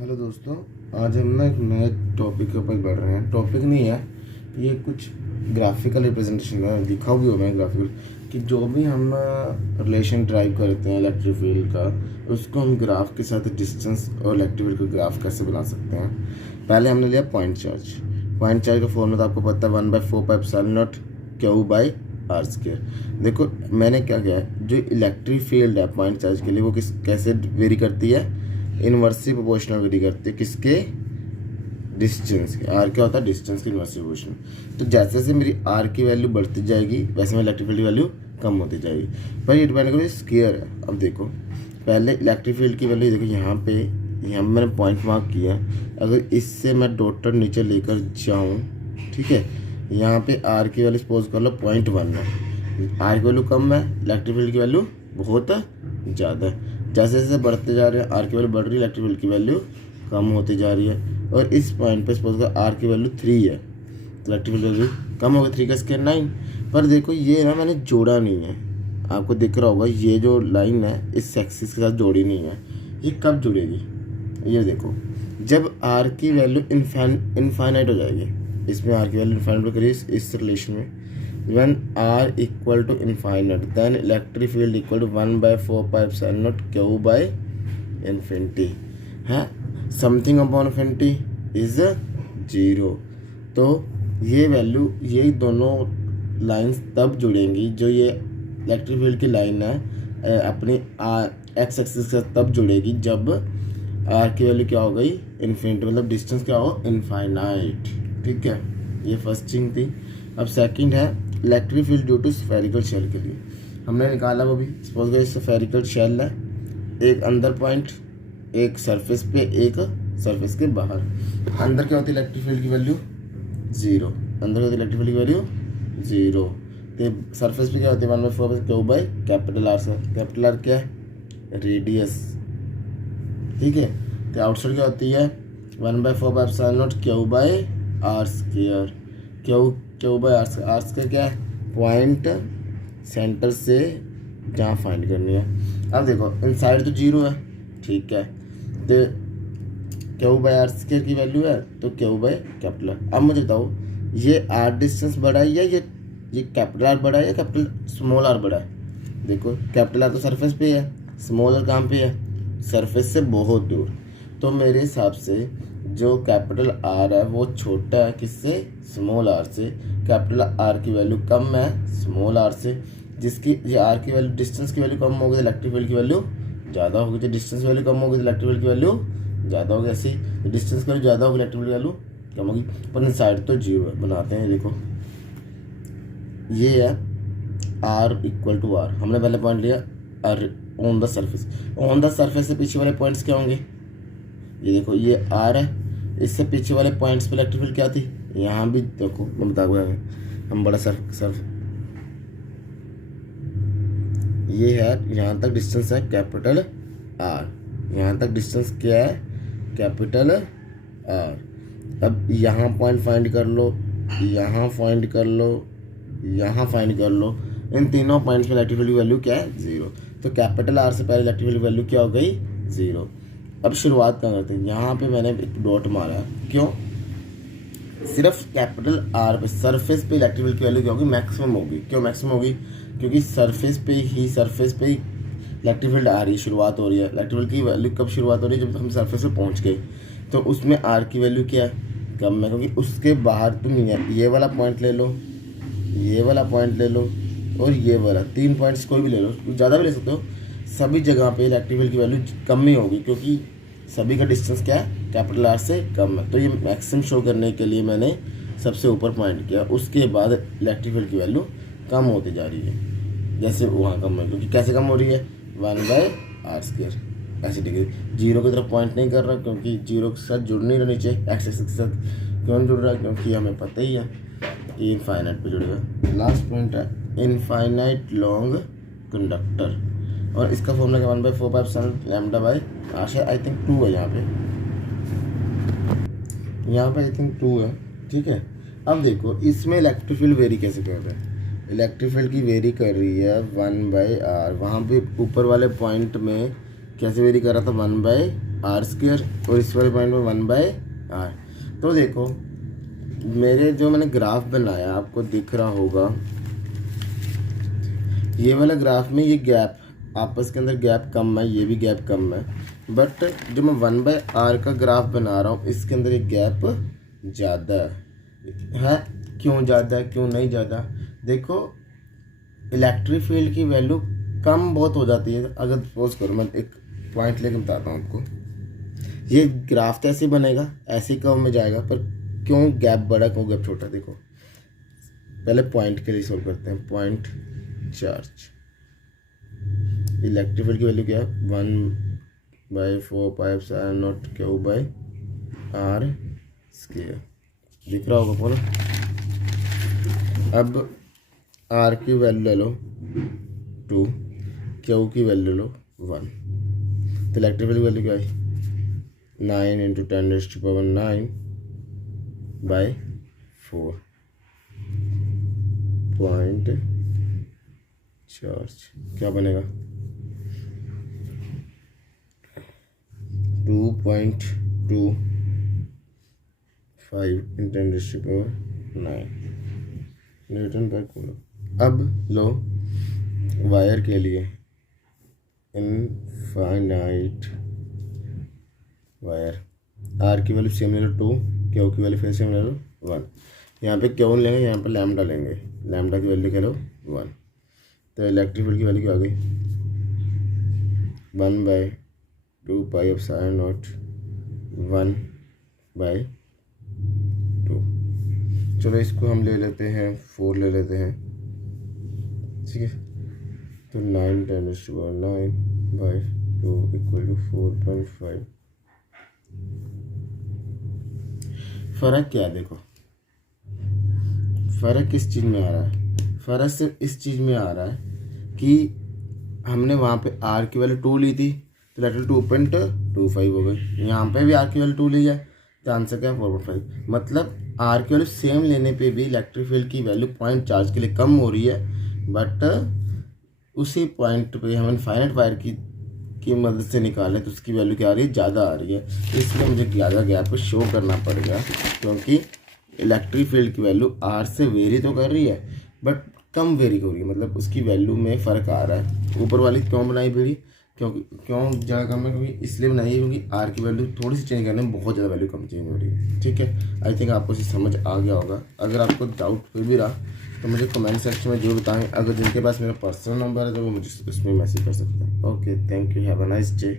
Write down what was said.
Hello दोस्तों, आज हम ना एक नए टॉपिक के ऊपर बढ़ रहे हैं। टॉपिक नहीं है ये, कुछ ग्राफिकल रिप्रेजेंटेशन में लिखा भी हुआ है ग्राफिकल कि जो भी हम रिलेशन ड्राइव करते हैं इलेक्ट्रिक फील्ड का, उसको हम ग्राफ के साथ डिस्टेंस और इलेक्ट्रिक फील्ड का ग्राफ कैसे बना सकते हैं। पहले हमने लिया पॉइंट चार्ज। पॉइंट चार्ज का फॉर्मूला तो आपको पता है 1/4πε0 Q/r²। देखो मैंने क्या किया है, जो इलेक्ट्रिक फील्ड है पॉइंट चार्ज के लिए वो कैसे वेरी करती है, इनवर्सली प्रोपोर्शनल वेरी करती है किसके, डिस्टेंस के। आर क्या होता है, डिस्टेंस की इनवर्सली प्रोपोर्शनल। तो जैसे जैसे मेरी आर की वैल्यू बढ़ती जाएगी वैसे मेरी इलेक्ट्रिक फील्ड की वैल्यू कम होती जाएगी। पर ये डिपेंड करो स्क्वायर है। अब देखो पहले इलेक्ट्रिक फील्ड की वैल्यू देखो, यहाँ पे मैंने पॉइंट मार्क किया। अगर इससे मैं डॉटर नीचे लेकर जाऊँ, ठीक है, यहाँ पे आर की वैल्यू सपोज कर लो 0.1 है। आर की वैल्यू कम है, इलेक्ट्रिक फील्ड की वैल्यू बहुत ज़्यादा है। जैसे जैसे बढ़ते जा रहे हैं आर की वैल्यू बढ़ रही है, इलेक्ट्रिक फील्ड की वैल्यू कम होती जा रही है। और इस पॉइंट पे सपोज कर आर की वैल्यू 3 है तो इलेक्ट्रिक फील्ड वैल्यू कम होगी, 3 का स्क्वायर 9। पर देखो ये ना मैंने जोड़ा नहीं है, आपको दिख रहा होगा ये जो लाइन है इस एक्सिस के साथ जोड़ी नहीं है। ये कब जुड़ेगी, ये देखो जब आर की वैल्यू इनफाइनाइट हो जाएगी। इसमें आर की वैल्यू इनफाइनाइट करिए इस रिलेशन में, when r equal to infinite then electric field equal to 1/4πε0 Q/infinity है। Something upon infinity is 0। तो ये वैल्यू, ये दोनों लाइंस तब जुड़ेंगी, जो ये इलेक्ट्रिक फील्ड की लाइन है अपनी एक्स एक्सिस के साथ तब जुड़ेगी जब आर की वैल्यू क्या हो गई, इन्फिनिटी, मतलब डिस्टेंस क्या हो, इनफाइनाइट। ठीक है, ये फर्स्ट थिंग थी। अब सेकंड है electric field due to spherical shell के लिए हमने निकाला। वो भी सपोज करो स्फेरिकल शेल है, एक अंदर पॉइंट, एक सरफेस पे, एक सरफेस के बाहर। अंदर क्या होती है इलेक्ट्रिक फील्ड की वैल्यू 0, अंदर होती है इलेक्ट्रिक फील्ड की वैल्यू 0। तो सरफेस पे क्या होती है 1/4 Q/R से। कैपिटल आर क्या है, रेडियस, ठीक है। तो आउटसाइड क्या होती है 1/4πε0 Q/r²। Q/r² क्या है, पॉइंट सेंटर से जहाँ फाइंड करनी है। अब देखो इनसाइड तो 0 है, ठीक है, तो Q/r² की वैल्यू है तो Q/R। अब मुझे बताओ ये आर डिस्टेंस बड़ा है या ये कैपिटल आर बड़ा है या कैपिटल स्मॉल आर बड़ा है। देखो कैपिटल आर तो सरफेस पे है, स्मॉल आर कहाँ पे है, सरफेस से बहुत दूर। तो मेरे हिसाब से जो कैपिटल आर है वो छोटा है किससे, स्मॉल आर से। कैपिटल आर की वैल्यू कम है स्मॉल आर से, जिसकी ये आर की वैल्यू, डिस्टेंस की वैल्यू कम होगी तो इलेक्ट्रिक फील्ड की वैल्यू ज़्यादा होगी। तो डिस्टेंस की वैल्यू कम होगी तो इलेक्ट्रिक फील्ड की वैल्यू ज़्यादा होगी। ऐसी डिस्टेंस की वैल्यू ज़्यादा होगी इलेक्ट्रिक फील्ड की वैल्यू कम होगी। पर इनसाइड तो 0 है। बनाते हैं, देखो ये है आर इक्वल टू आर, हमने पहले पॉइंट लिया R on the surface. On the surface से पीछे वाले पॉइंट्स क्या होंगे, ये देखो ये आर है, इससे पीछे वाले पॉइंट्स पे इलेक्ट्रिक फील्ड क्या थी, यहाँ भी देखो मैं बता दूँगा। हम बड़ा सर्फ ये है, यहाँ तक डिस्टेंस है कैपिटल आर, यहाँ तक डिस्टेंस क्या है कैपिटल आर। अब यहाँ पॉइंट फाइंड कर लो, यहाँ फाइंड कर लो, यहाँ फाइंड कर लो। इन तीनों पॉइंट्स पे इलेक्ट्रिक फील्ड की वैल्यू क्या है, 0। तो कैपिटल आर से पहले इलेक्ट्रिक फील्ड की वैल्यू क्या हो गई, 0। अब शुरुआत क्या करते हैं, यहाँ पे मैंने एक डॉट मारा है, क्यों, सिर्फ कैपिटल आर पे सरफेस पे इलेक्ट्रिक फील्ड की वैल्यू क्या होगी, मैक्सिमम होगी। क्यों मैक्सिमम होगी, क्योंकि सरफेस पे ही इलेक्ट्रिक फील्ड आ रही है, शुरुआत हो रही है। इलेक्ट्रिक फील्ड की वैल्यू कब शुरुआत हो रही है, जब हम सरफेस पे पहुँच गए। तो उसमें आर की वैल्यू क्या है, कम है, क्योंकि उसके बाहर तुम ये वाला पॉइंट ले लो, ये वाला पॉइंट ले लो और ये वाला, 3 पॉइंट्स कोई भी ले लो, ज़्यादा भी ले सकते हो। सभी जगह पे इलेक्ट्रिक फील्ड की वैल्यू कम ही होगी, क्योंकि सभी का डिस्टेंस क्या है, कैपिटल आर से कम है। तो ये मैक्सिमम शो करने के लिए मैंने सबसे ऊपर पॉइंट किया। उसके बाद इलेक्ट्रिक फील्ड की वैल्यू कम होती जा रही है, जैसे वहाँ कम है, क्योंकि कैसे कम हो रही है 1/r²। ऐसी डिग्री 0 की तरफ पॉइंट नहीं कर रहा, क्योंकि 0 के साथ जुड़ नहीं रहा, नीचे एक्स एक्सिस के साथ क्यों जुड़ रहा है, क्योंकि हमें पता ही है कि इनफाइनाइट पे जुड़ेगा। लास्ट पॉइंट है इनफाइनाइट लॉन्ग कंडक्टर, और इसका फॉर्मूला क्या 1/4πε λ/r। आई थिंक 2 है यहाँ पे आई थिंक 2 है, ठीक है। अब देखो इसमें इलेक्ट्रिक फील्ड वेरी कैसे कर रहा है, इलेक्ट्रिक फील्ड की वेरी कर रही है 1/r। वहाँ पे ऊपर वाले पॉइंट में कैसे वेरी कर रहा था, 1/r आर स्क्वायर और इस वाले पॉइंट में 1/r। तो देखो मेरे जो मैंने ग्राफ बनाया आपको दिख रहा होगा, ये वाला ग्राफ में ये गैप आपस के अंदर गैप कम है, ये भी गैप कम है, बट जो मैं 1/r का ग्राफ बना रहा हूँ इसके अंदर एक गैप ज़्यादा है। क्यों ज़्यादा है, क्यों नहीं ज़्यादा? देखो इलेक्ट्रिक फील्ड की वैल्यू कम बहुत हो जाती है। अगर सपोज करो मैं एक पॉइंट लेकर बताता हूँ आपको, ये ग्राफ तो ऐसे ही बनेगा, ऐसे ही कर्व में जाएगा, पर क्यों गैप बड़ा क्यों गैप छोटा? देखो पहले पॉइंट के लिए सोल्व करते हैं। पॉइंट चार्ज, इलेक्ट्रिक फील्ड की वैल्यू क्या है? 1/4πε0 Q/r स्क्वायर, दिख रहा होगा पूरा। अब r की वैल्यू ले लो 2, Q की वैल्यू लो 1, तो इलेक्ट्रिक फील्ड की वैल्यू क्या है? 9 × 10⁴ पॉइंट चार्ज क्या बनेगा? 2.25 × 10⁹ न्यूटन पर कूलम। अब लो वायर के लिए इनफाइनाइट वायर, आर की वैल्यू सेम ले लो 2, क्यू की वैल्यू फिर सेम ले लो 1। यहाँ पे क्यू लेंगे, यहाँ पे लैम्डा लेंगे, लैम्डा की वैल्यू क्या लो 1। तो इलेक्ट्रिक फील्ड की वैल्यू क्या आ गई? 1/2πε0 1/2। चलो इसको हम ले लेते हैं 4 ले लेते हैं, ठीक है। तो 9 × 10⁹/2 = 4.5। फ़र्क क्या है? देखो फ़र्क किस चीज़ में आ रहा है? फ़र्क सिर्फ इस चीज़ में आ रहा है कि हमने वहाँ पे r की वैल्यू 2 ली थी, तो लेटर 2.25 हो गई। यहाँ पे भी r की वैल्यू 2 ली है, तो आंसर क्या है? 4.5। मतलब r की वैल्यू सेम लेने पे भी इलेक्ट्रिक फील्ड की वैल्यू पॉइंट चार्ज के लिए कम हो रही है, बट उसी पॉइंट पे हम इनफाइनाइट वायर की मदद से निकालें तो उसकी वैल्यू क्या आ रही है? ज़्यादा आ रही है। इसलिए मुझे ज़्यादा गैप शो करना पड़ेगा, क्योंकि इलेक्ट्रिक फील्ड की वैल्यू r से वेरी तो कर रही है, बट कम वेरी हो रही है, मतलब उसकी वैल्यू में फ़र्क आ रहा है। ऊपर वाली क्यों बनाई वेरी? क्यों ज़्यादा कम है? क्योंकि इसलिए बनाई है क्योंकि r की वैल्यू थोड़ी सी चेंज करने में बहुत ज़्यादा वैल्यू कम चेंज हो रही है, ठीक है। आई थिंक आपको इसे समझ आ गया होगा। अगर आपको डाउट फिर भी रहा तो मुझे कमेंट सेक्शन में जो बताएं। अगर जिनके पास मेरा पर्सनल नंबर है तो वो मुझे उसमें मैसेज कर सकते हैं। Okay, thank you, have a nice day.